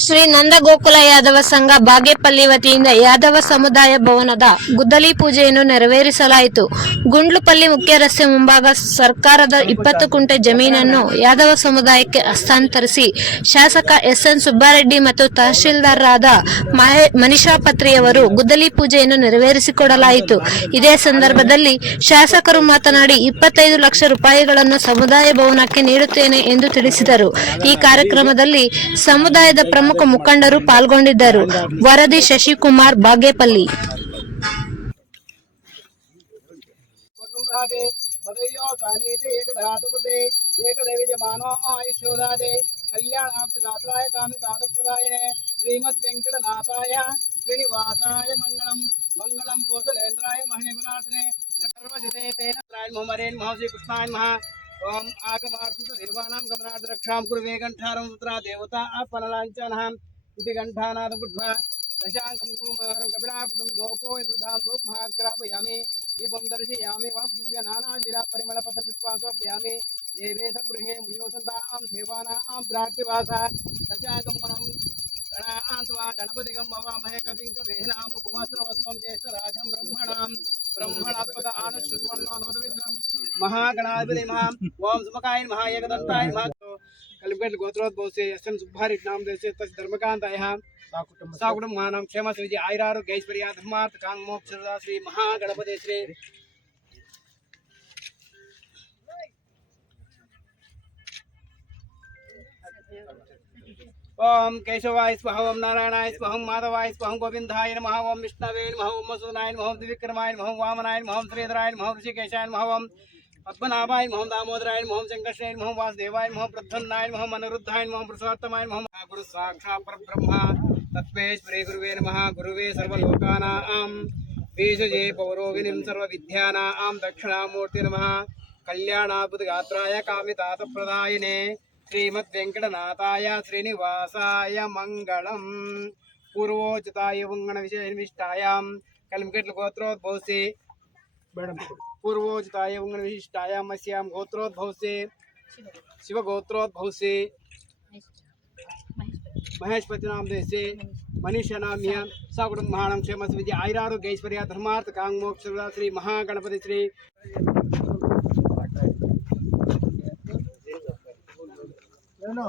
ಶ್ರೀ ನಂದಗೋಕುಲ ಯಾದವ ಸಂಘ ಬಾಗೇಪಲ್ಲಿ ವತಿಯಿಂದ ಯಾದವ ಸಮುದಾಯ ಭವನದ ಗುದ್ದಲಿ ಪೂಜೆಯನ್ನು ನೆರವೇರಿಸಲಾಯಿತು. ಗುಂಡ್ಲುಪಲ್ಲಿ ಮುಖ್ಯ ರಸ್ತೆ ಮುಂಭಾಗ ಸರ್ಕಾರದ 20 ಕುಂಟೆ ಜಮೀನನ್ನು ಯಾದವ ಸಮುದಾಯಕ್ಕೆ ಹಸ್ತಾಂತರಿಸಿ ಶಾಸಕ ಎಸ್.ಎನ್. ಸುಬ್ಬಾರೆಡ್ಡಿ ಮತ್ತು ತಹಶೀಲ್ದಾರರಾದ ಮನಿಷಾ ಪತ್ರಿಯವರು ಗುದ್ದಲಿ ಪೂಜೆಯನ್ನು ನೆರವೇರಿಸಿಕೊಡಲಾಯಿತು. ಇದೇ ಸಂದರ್ಭದಲ್ಲಿ ಶಾಸಕರು ಮಾತನಾಡಿ 25 ಲಕ್ಷ ರೂಪಾಯಿಗಳನ್ನು ಸಮುದಾಯ ಭವನಕ್ಕೆ ನೀಡುತ್ತೇನೆ ಎಂದು ತಿಳಿಸಿದರು. ಈ ಕಾರ್ಯಕ್ರಮದಲ್ಲಿ ಸಮುದಾಯದ ಪ್ರಮುಖ ಮುಖಂಡರು ಪಾಲ್ಗೊಂಡಿದ್ದರು. ವರದಿ ಶಶಿಕುಮಾರ್, ಬಾಗೇಪಲ್ಲಿ. ಶ್ರೀಮದ್ ವೆಂಕಟನಾಥಾಯ ಶ್ರೀನಿವಾಸಾಯ ಮಂಗಳಂ ಮಂಗಳಂ ಕೋಸಲೇಂದ್ರಾಯ ಮಹೇಂದ್ರನಾಥನೆ ಶ್ರೀ ಕೃಷ್ಣಾಯ ಮಹಾ ओम आगमार्तु देवानां गमनाद रक्षां कुर्वे कंठारं पुत्रा देवता आपनलांचनहं इति कंठानादं कुर्वा दशांगं कुमारं कपिलापदं दोपो मृदां दोपमहाग्रापयामि दीपं दर्शयामि वां दिव्यनाना विरा परिमल पत्र पुष्पासोपयामि देवे सगृहे मुनियोसन्तां देवानां प्रार्थिवासा दशांगं मनम् गणान्त्वा गणपतिगं मवामहे कविं कवीनां उपमास्त्रवस्मं ज्येष्ठराजं ब्रह्मणस्पद आनुश्रुतवन्नोदविश्रं महागणाधिपति महा ओम सुमकाय महा एकदंताय महा कलिमगढ़ गोत्रोद्भव से एस.एन. सुब्बारेड्डी नाम देशे तस् धर्मकांताय साकुटुंब महानाम क्षेम श्री आयुरारोग्य ऐश्वर्य धर्मार्थ कांग मोक्ष श्री महागणपति श्री ओम केशवाय स्वाहा ओम नारायणाय स्वाहा माधवाय स्वाहा गोविंदाय नमः ओम विष्णवे नमः ओम मसूनाय नमः ओम त्रिविक्रमाय नमः ओम वामनाय नमः ओम श्रीधराय नमः ओम ऋषिकेशाय नमः ओम पद्मनाभाय नमः ओम दामोदराय नमः ओम संकर्षणाय नमः ओम वासुदेवाय नमः ओम प्रद्युम्नाय नमः ओम अनिरुद्धाय नमः ओम पुरुषोत्तमाय नमः ओम गुरु साक्षात् परब्रह्म तस्मै श्री गुरुवे नमः गुरुवे सर्वलोकानां बीजजे पौरोगिनीं सर्वविद्यानां दक्षिणामूर्ति नमः कल्याणाद्भुतगात्राय कामितार्थप्रदायिने श्रीमद् वेंकटनाथाय श्रीनिवासाय मंगलम पूर्वोचिताय वंगण विशिष्टायां कलिमगढ़ गोत्रोद्भव से पूर्वोचिताय वंगण विशिष्टायां अस्यां गोत्रोद्भव से शिव गोत्रोद्भव से महेशपति नाम से मनीषा नाम्य साकुटुंब महानां क्षेम विद्या आयुरारोग्य ऐश्वर्य धर्मार्थ कांग मोक्ष श्री महागणपति श्री No.